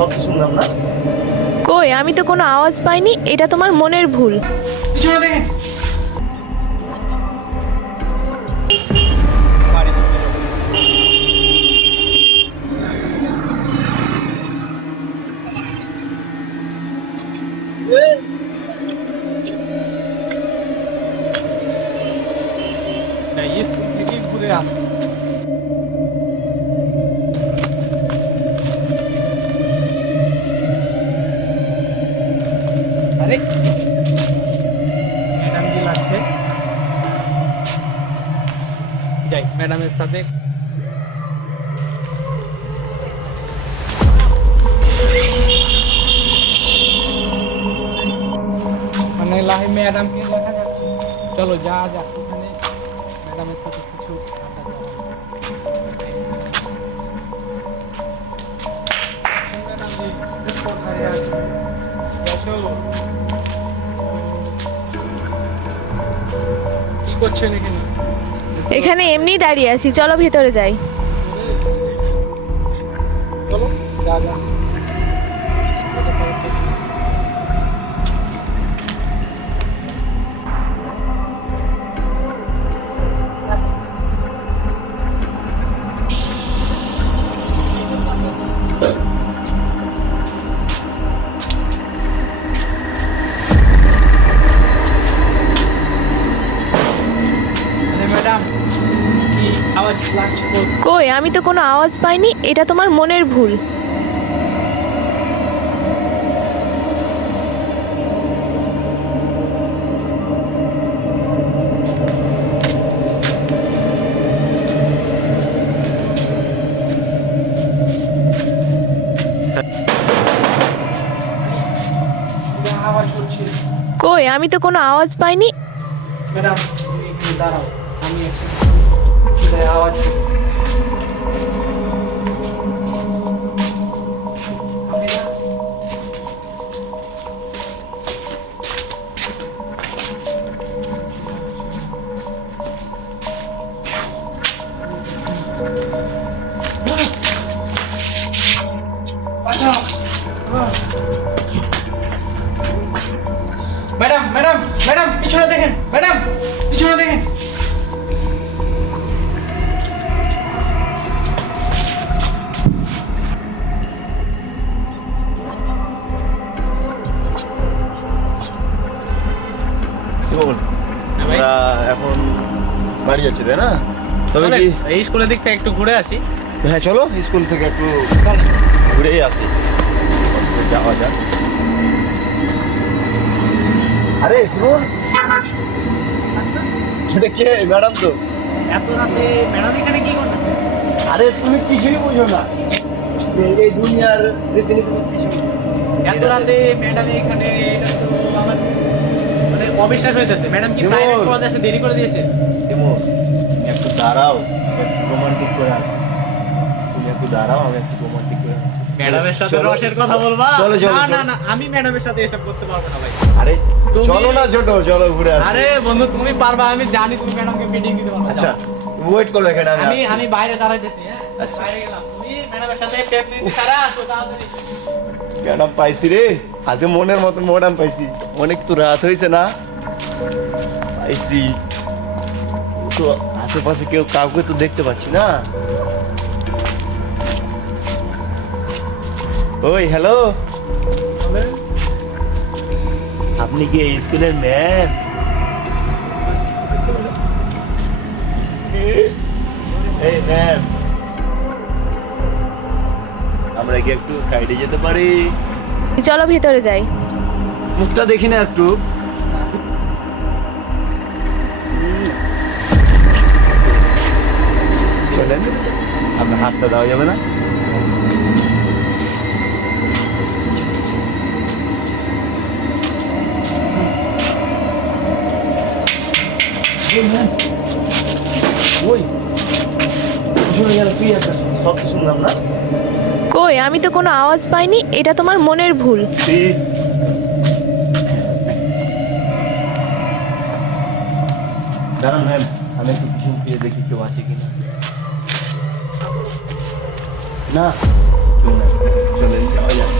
শব্দ শুনলাম না। কই, আমি তো কোনো আওয়াজ পাইনি। এটা তোমার মনের ভুল। পিছনে দেখেন। ये থেকে ঘুরে আসে। আরে ম্যাডাম জি লাগছে, যাই ম্যাডামের সাথে। মানে লাই ম্যাডামকে দেখা যাচ্ছে। চলো যা যা ওখানে ম্যাডামের সাথে কিছু আড্ডা দেওয়া হবে। ম্যাডাম জি কোথায় আছেন? এসো। কি করছেন এখানে? এখানে এমনি দাঁড়িয়ে আছি, চলো ভেতরে যাই। চলো যা যা। ম্যাডাম কি আওয়াজ লাগছে? কই, আমি তো কোনো আওয়াজ পাইনি। এটা তোমার মনের ভুল। আওয়াজ হচ্ছে। কই, আমি তো কোনো আওয়াজ পাইনি। ম্যাডাম তুমি একটু দাঁড়াও, আমি একটু আওয়াজ ম্যাডাম ম্যাডাম ম্যাডাম পিছনে দেখেন, ম্যাডাম পিছনে দেখেন। আমরা এখন বাড়ি যাচ্ছি তাই না? তবে কি এই স্কুলের দিক থেকে একটু ঘুরে আসি। হ্যাঁ চলো, স্কুল থেকে একটু ঘুরেই আসি, যাওয়া যাক। আরে শুনুন, এটা কে? ম্যাডাম তো। এত রাতে ম্যাডাম এখানে কি করছে? আরে তুমি কিছুই বুঝো না, এই দুনিয়ার রীতিনীতি কিছু। এত রাতে ম্যাডাম এখানে, এটা তো আমার মানে অবিশ্বাস হয়ে যাচ্ছে। ম্যাডাম কি যেমন- প্রাইভেট কলেজ আছে, দেরি করে দিয়েছে? তুমি একটু দাঁড়াও, একটু রোমান্টিক করে আসি। তুমি একটু দাঁড়াও, আমি একটু রোমান্টিক করে আসি। ম্যাডামের সাথে চলো। রসের কথা বলবা? চলো, চলো, না চলো। না না, আমি ম্যাডামের সাথে এসব করতে পারবো না ভাই। আরে তুমি- চলো না ছোট, চলো ঘুরে আসি। আরে বন্ধু তুমি পারবা, আমি জানি তুমি ম্যাডামকে মিটিং দিতে পারবে। আচ্ছা ওয়েট করো এখানে, আমি আসছি। আমি বাইরে দাঁড়াইতেছি। হ্যাঁ আচ্ছা। বাইরে গেলাম, তুমি ম্যাডামের সাথে টেপ নিতে সারা আসো তাড়াতাড়ি। ম্যাডাম পাইছি রে, আজকে মনের মতো ম্যাডাম পাইছি। অনেক তো রাত হয়েছে না, পাইছি তো। আশেপাশে কেউ কাউকে তো দেখতে পাচ্ছি না। ওই হ্যালো, আপনি কি এই স্কুলের ম্যাম? এই ম্যাম, আমরা কি একটু সাইডে যেতে পারি? চলো ভেতরে যাই। মুখটা দেখি না একটু। চলেন, আপনার হাতটা দেওয়া যাবে না? ওই শুনে গেল, তুই একটা শব্দ শুনলাম না। কই, আমি তো কোনো আওয়াজ পাইনি। এটা তোমার মনের ভুল। দাঁড়ান ম্যাম, আমি একটু পিছন ফিরে দেখি কেউ আছে কিনা। না চলে যাওয়া যান।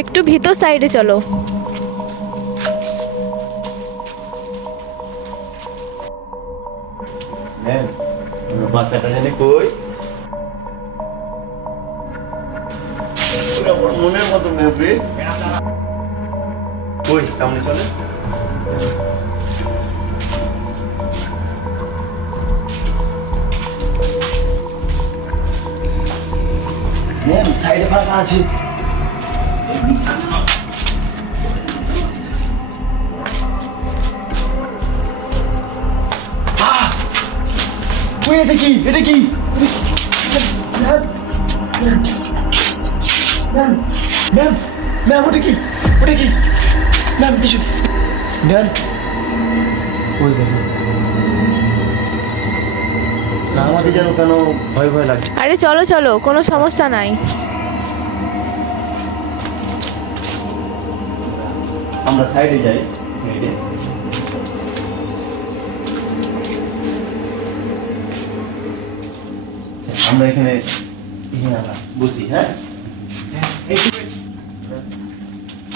একটু ভিতর সাইডে চলো। ম্যাম, আমার বাচ্চাটা জানি কই? পুরো আমার মনের মতো ম্যাম রে। কই সামনে চলে? ম্যাম সাইডে ফাঁকা আছে। এটা কি? এটা কি? ম্যাম ম্যাম ম্যাম ওটা কি? ওটা কি? ম্যাম কিছু ম্যাম ওই দেখুন না, আমাকে যেন কেন ভয় ভয় লাগছে। আরে চলো চলো, কোনো সমস্যা নাই। আমরা সাইডে যাই। সাইডে আমরা এখানে বসি। হ্যাঁ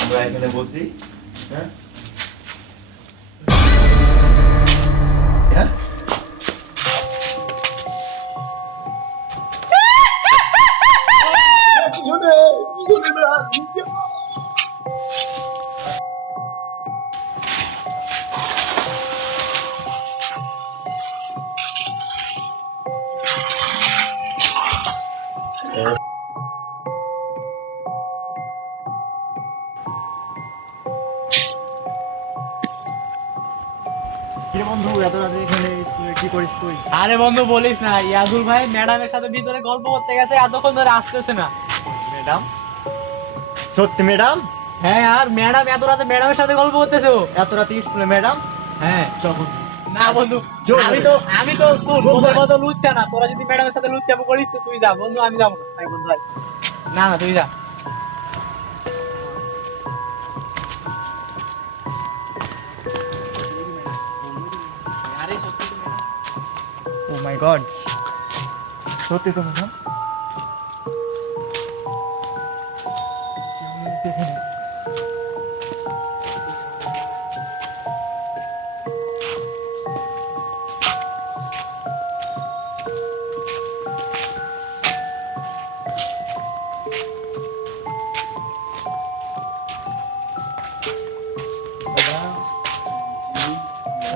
আমরা এখানে বসি। হ্যাঁ হ্যাঁ বন্ধু এত রাতে এখানে কি করিস তুই? আরে বন্ধু বলিস না, ইয়াজুল ভাই ম্যাডামের সাথে ভিতরে গল্প করতে গেছে, এতক্ষণ ধরে আসতেছে না। ম্যাডাম? সত্যি ম্যাডাম? হ্যাঁ, আর ম্যাডাম এত রাতে ম্যাডামের সাথে গল্প করতেছে ও। এত রাতে স্কুলে ম্যাডাম? হ্যাঁ তখন না বন্ধু, জোর আমি তো তোর মতো লুচ্ছা না। তোরা যদি ম্যাডামের সাথে লুচ্চামো করিস তো তুই যা বন্ধু, আমি যাবো না। তাই বন্ধু ভাই, না না তুই যা। ও মাই গড, সত্যি তো ম্যাডাম?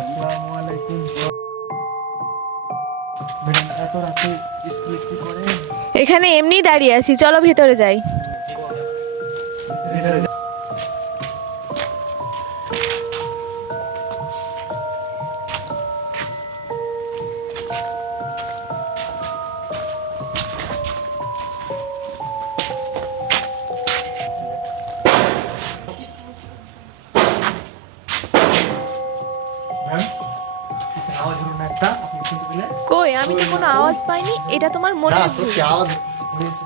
আসসালামু আলাইকুম। ম্যাডাম এত রাতে স্কুলে কি করেন? এখানে এমনি দাঁড়িয়ে আছি, চলো ভিতরে যাই। ম্যাম কিছু আওয়াজ হলো না একটা, আপনি শুনতে পেলেন? কই, আমি তো কোনো আওয়াজ পাইনি। এটা তোমার মনে না সত্যি আওয়াজ হয়েছে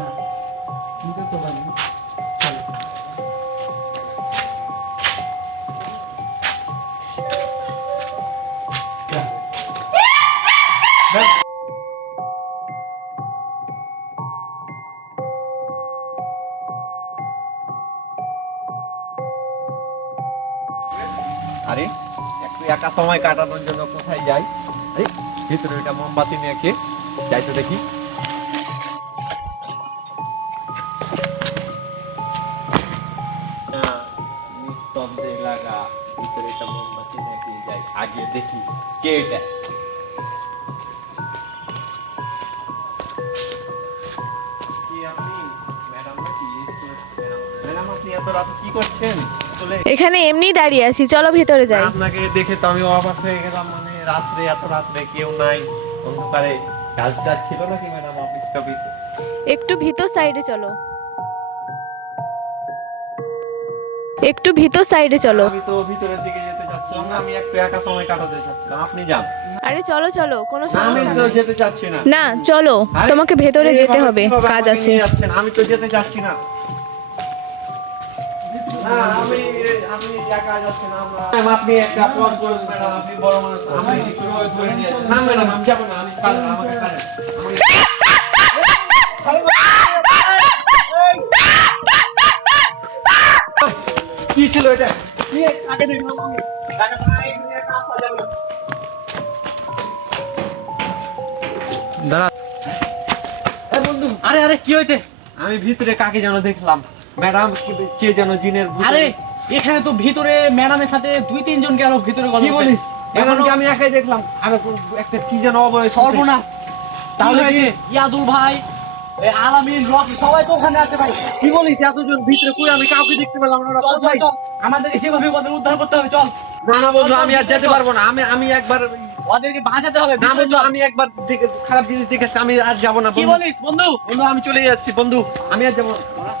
না, শুনতে তো পাইনি। আরে একটু একা সময় কাটানোর জন্য কোথায় যাই? এই ভিতরে ওইটা মোমবাতি নিয়ে কে যাই তো দেখি। নিস্তব্ধ এলাকা, ভিতরে একটা মোমবাতি নিয়ে কে যাই, আগে দেখি কে এটা। কি আপনি ম্যাডাম নাকি? ম্যাডাম আপনি এত রাতে কি করছেন? এখানে এমনি দাঁড়িয়ে আছি, চলো ভিতরে যাই। আপনাকে দেখে তো আমি অবাক হয়ে গেলাম। মানে রাত্রে, এত রাত্রে কেউ নাই, অন্ধকারে। কাজ টাজ ছিল নাকি ম্যাডাম অফিস টফিস? একটু ভিতর সাইডে চলো। একটু ভিতর সাইডে চলো। আমি তো ভিতরের দিকে যেতে চাচ্ছিলাম না, আমি একটু একা সময় কাটাতে চাচ্ছিলাম। আপনি যান। আরে চলো চলো, কোনো না, আমি সমস্যা তো নেই। যেতে চাচ্ছি না। না চলো, আরে, তোমাকে ভেতরে যেতে এইভাবে হবে, কিভাবে কাজ আমাকে আছে। নিয়ে যাচ্ছেন? আমি তো যেতে চাচ্ছি না। না, আপনি একা যাচ্ছেন। আপনি একটা পথ করুন ম্যাডাম, আপনি বড় মানুষ, আপনি কিভাবে ধরে নিয়ে যাচ্ছেন? না ম্যাডাম, আমি যাবো না, আমি ছাড়েন, আমাকে ছাড়েন। কাকে দেখলাম আমি? কাকে নাই দুনিয়া কাজ হয়ে যাবে। দাঁড়া। এই বন্ধু, আরে আরে কি হইছে? আমি ভিতরে কাকে যেন দেখলাম। ম্যাডাম কে যেন জিনের ভূত। আরে এখানে তো ভিতরে ম্যাডামের সাথে 2-3 জন গেল ভিতরে গল্প কি করতে। বলিস? ম্যাডামকে আমি একাই দেখলাম। আর একটা কি যেন অবয় সর্বনাশ। তাহলে তাহলে কি কি? ইয়াদুল ভাই, এই আলামিন, রকি সবাই তো ওখানে আছে ভাই। কি বলিস? এতজন ভিতরে কই আমি কাউকে দেখতে পেলাম না। চল চল চল, আমাদের সেভাবে ওদের উদ্ধার করতে হবে, চল। না না বন্ধু, আমি আর যেতে পারবো না। আমি একবার ওদেরকে বাঁচাতে হবে। না বন্ধু, আমি একবার খারাপ জিনিস দেখেছি, আমি আর যাবো না কি বন্ধু। বলিস বন্ধু? বন্ধু আমি চলে যাচ্ছি বন্ধু, আমি আর যাবো না।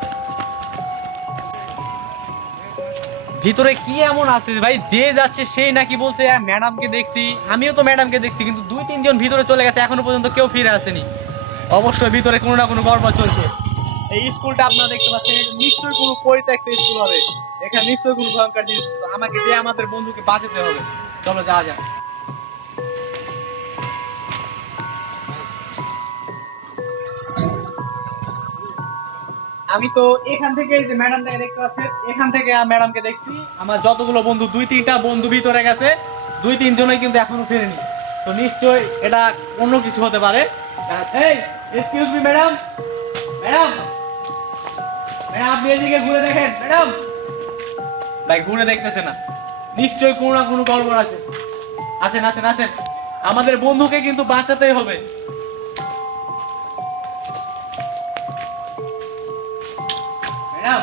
ভিতরে কি এমন আছে ভাই, যে যাচ্ছে সেই নাকি বলছে ম্যাডামকে দেখছি। আমিও তো ম্যাডামকে দেখছি, কিন্তু 2-3 জন ভিতরে চলে গেছে, এখনো পর্যন্ত কেউ ফিরে আসেনি। অবশ্যই ভিতরে কোনো না কোনো গড়বড় চলছে। এই স্কুলটা আপনারা দেখতে পাচ্ছেন, এটা নিশ্চয়ই কোনো পরিত্যক্ত স্কুল হবে। এখানে নিশ্চয়ই কোনো ভয়ঙ্কর জিনিস আছে। আমাকে যে আমাদের বন্ধুকে বাঁচাতে হবে। চলো যাওয়া যাক। আমি তো এখান থেকে, এই যে ম্যাডামটাকে দেখতে পাচ্ছেন, এখান থেকে ম্যাডামকে দেখছি। আমার যতগুলো বন্ধু, 2-3টা বন্ধু ভিতরে গেছে, 2-3 জনই কিন্তু এখনো ফেরেনি। তো নিশ্চয়ই এটা অন্য কিছু হতে পারে। এই excuse me madam, madam, madam আপনি এদিকে ঘুরে দেখেন। ম্যাডাম ভাই ঘুরে দেখতেছে না, নিশ্চয়ই কোনো না কোনো গড়বড় আছে। আসেন আসেন আসেন, আমাদের বন্ধুকে কিন্তু বাঁচাতেই হবে। ম্যাডাম,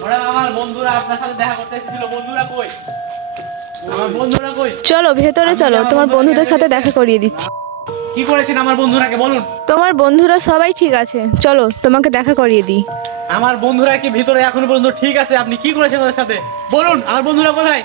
ম্যাডাম আমার বন্ধুরা আপনার সাথে দেখা করতে এসেছিল। বন্ধুরা কই? আমার বন্ধুরা কই? চলো ভেতরে আমি চলো, আমার তোমার বন্ধুদেরকে বন্ধুদের সাথে দেখে- দেখা করিয়ে দিচ্ছি। কি করেছেন আমার বন্ধুরাকে বলুন? তোমার বন্ধুরা সবাই ঠিক আছে, চলো তোমাকে দেখা করিয়ে দিই। আমার বন্ধুরা কি ভিতরে এখনো পর্যন্ত ঠিক আছে? আপনি কি করেছেন ওদের সাথে বলুন? আমার বন্ধুরা কোথায়?